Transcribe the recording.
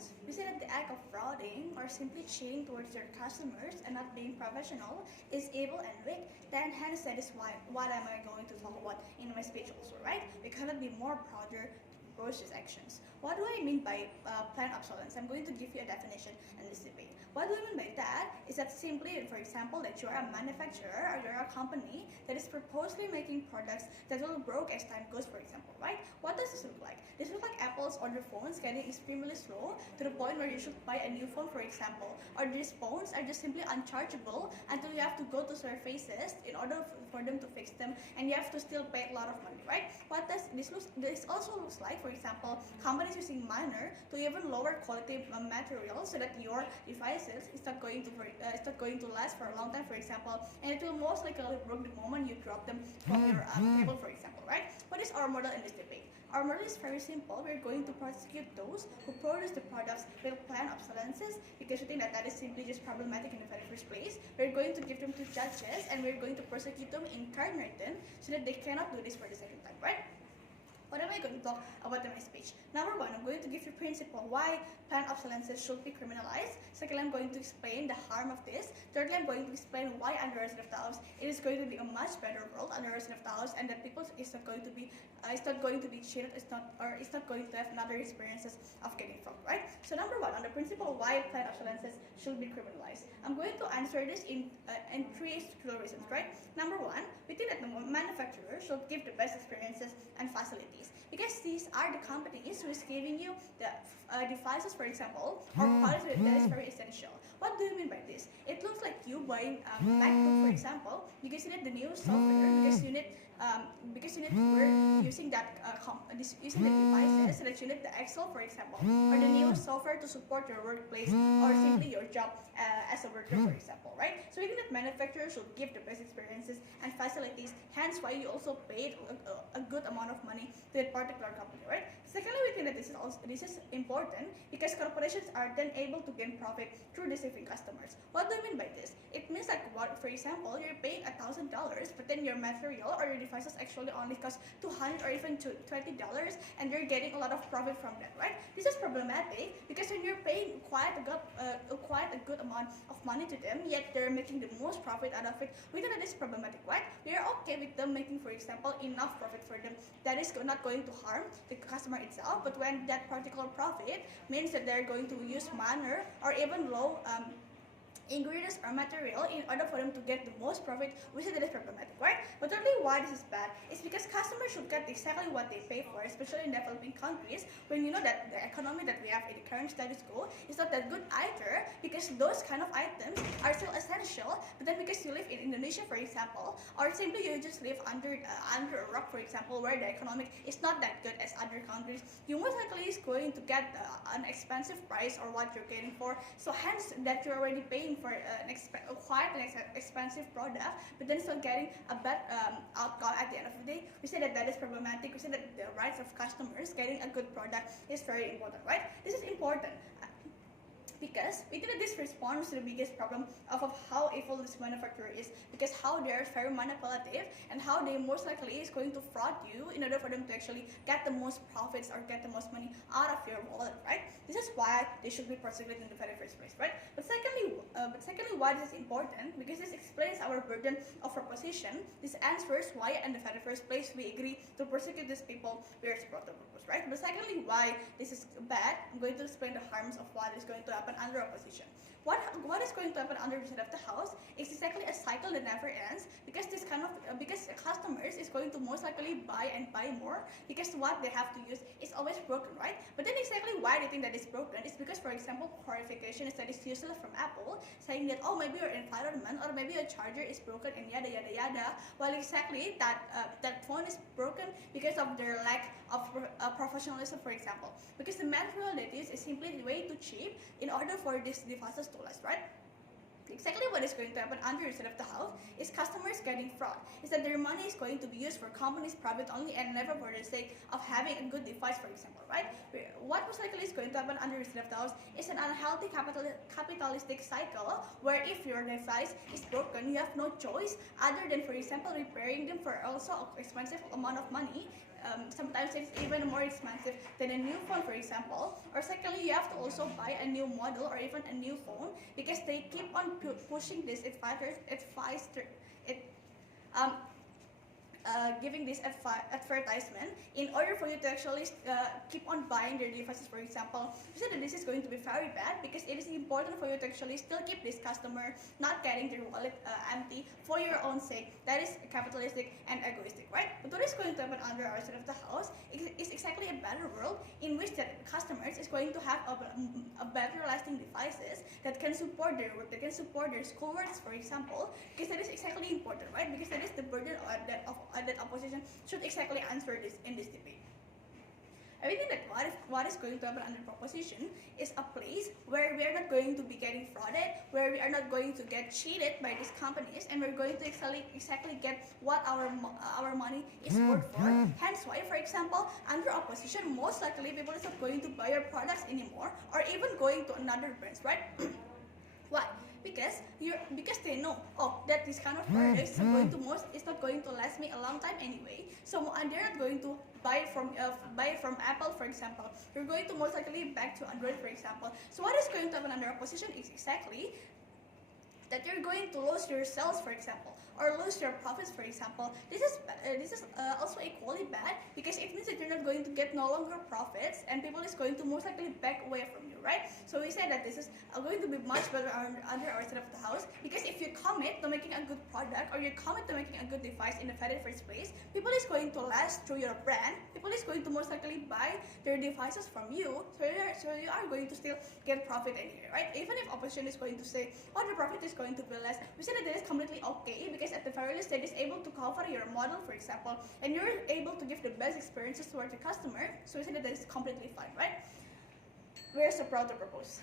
phones, we say that the act of frauding or simply cheating towards your customers and not being professional is evil and weak. Then hence that is why what am I going to talk about in my speech also, right? We cannot be more prouder approach these actions. What do I mean by planned obsolescence? I'm going to give you a definition in this debate. What do I mean by that is that simply, for example, that you are a manufacturer or you're a company that is purposely making products that will broke as time goes, for example, right? What does this look like? This looks like Apple's older phones getting extremely slow to the point where you should buy a new phone, for example, or these phones are just simply unchargeable until you have to go to surfaces in order for them to fix them, and you have to still pay a lot of money, right? What does this look? This also looks like, for example, companies using miner to even lower quality materials so that your devices is not going to last for a long time, for example, and it will most likely break the moment you drop them from your table, for example, right? What is our model in this debate? Our model is very simple. We're going to prosecute those who produce the products with planned obsolescences because we think that that is simply just problematic in the very first place. We're going to give them to judges and we're going to prosecute them in written so that they cannot do this for the second time, right? What am I going to talk about in my speech? Number one, I'm going to give you principle why planned obsolescence should be criminalized. Secondly, I'm going to explain the harm of this. Thirdly, I'm going to explain why under Resident of Taos it is going to be a much better world under Resident of Taos, and that people is not going to be cheated. It's not going to have another experiences of getting fraud, right? So number one, on the principle why planned obsolescence should be criminalized, I'm going to answer this in three structural reasons, right? Number one, we think that the manufacturer should give the best experiences and facilities, because these are the companies who is giving you the devices, for example, or products that is very essential. What do you mean by this? It looks like you buying a MacBook, for example, because you need the new software, because you need to work using that using the devices, so that you need the Excel, for example, or the new software to support your workplace or simply your job as a worker, for example, right? So we think that manufacturers should give the best experiences and facilities, hence why you also paid a good amount of money to that particular company, right? Secondly, we think that this is important because corporations are then able to gain profit through deceiving customers. What do I mean by this? It means like, what, for example, you're paying $1,000, but then your material or your devices actually only cost $200 or even $20, and you're getting a lot of profit from that, right? This is problematic because when you're paying quite a good amount of money to them, yet they're making the most profit out of it, we think that is problematic, right? We are okay with them making, for example, enough profit for them that is not going to harm the customer itself, but when that particular profit means that they're going to use minor or even low ingredients or material in order for them to get the most profit, we say that is problematic, right? But thirdly, why this is bad is because customers should get exactly what they pay for, especially in developing countries, when you know that the economy that we have in the current status quo is not that good either, because those kind of items are still essential, but then because you live in Indonesia, for example, or simply you just live under a rock, for example, where the economic is not that good as other countries, you most likely is going to get an expensive price or what you're getting for, so hence that you're already paying for quite an expensive product, but then still getting a bad outcome at the end of the day. We say that that is problematic. We say that the rights of customers getting a good product is very important, right? This is important because we think that this responds to the biggest problem of how evil this manufacturer is, because how they're very manipulative and how they most likely is going to fraud you in order for them to actually get the most profits or get the most money out of your wallet, right? This is why they should be prosecuted in the very first place, right? But secondly, why this is important, because this explains our burden of proposition. This answers why in the very first place we agree to prosecute these people with support the purpose, right? But secondly, why this is bad, I'm going to explain the harms of what is going to happen under opposition. What is going to happen under the of the house is exactly a cycle that never ends, because this kind of because customers is going to most likely buy and buy more because what they have to use is always broken, right? But then exactly why they think that it's broken is because, for example, clarification is that is useless from Apple, saying that, oh, maybe your environment or maybe your charger is broken and yada yada yada. Well, exactly that phone is broken because of their lack of professionalism, for example, because the material they use is simply way too cheap in order for these devices to last, right? Exactly what is going to happen under the of the house is customers getting fraud. Is that their money is going to be used for companies' profit only and never for the sake of having a good device, for example, right? What most likely is going to happen under the of the house is an unhealthy capitalistic cycle where if your device is broken, you have no choice other than, for example, repairing them for also an expensive amount of money sometimes it's even more expensive than a new phone, for example. Or secondly, you have to also buy a new model or even a new phone because they keep on pushing this giving this advertisement in order for you to actually keep on buying their devices, for example. You said that this is going to be very bad because it is important for you to actually still keep this customer not getting their wallet empty for your own sake. That is capitalistic and egoistic, right? But what is going to happen under our side of the house is exactly a better world in which that customers is going to have a better lasting devices that can support their work, that can support their schoolworks, for example, because that is exactly important, right? Because that is the burden that opposition should exactly answer this in this debate. I think that what is going to happen under proposition is a place where we are not going to be getting frauded, where we are not going to get cheated by these companies, and we're going to exactly get what our money is worth for. Hence why, for example, under opposition, most likely people is not going to buy your products anymore, or even going to another brands, right? Why? Because they know, that this kind of product is not going to last me a long time anyway. So and they're not going to buy from Apple, for example. You're going to most likely back to Android, for example. So what is going to happen under opposition is exactly that you're going to lose your sales, for example, or lose your profits, for example. This is also equally bad because it means that you're not going to get no longer profits, and people is going to most likely back away from you, right? So we say that this is going to be much better under our side of the house because if you commit to making a good product or you commit to making a good device in the very first place, people is going to last through your brand. People is going to most likely buy their devices from you, so you are going to still get profit anyway, right? Even if opposition is going to say, the profit is going to be less, we say that that is completely okay because at the very least it is able to cover your model, for example, and you're able to give the best experiences towards the customer. So we say that that is completely fine, right? We're so proud to propose.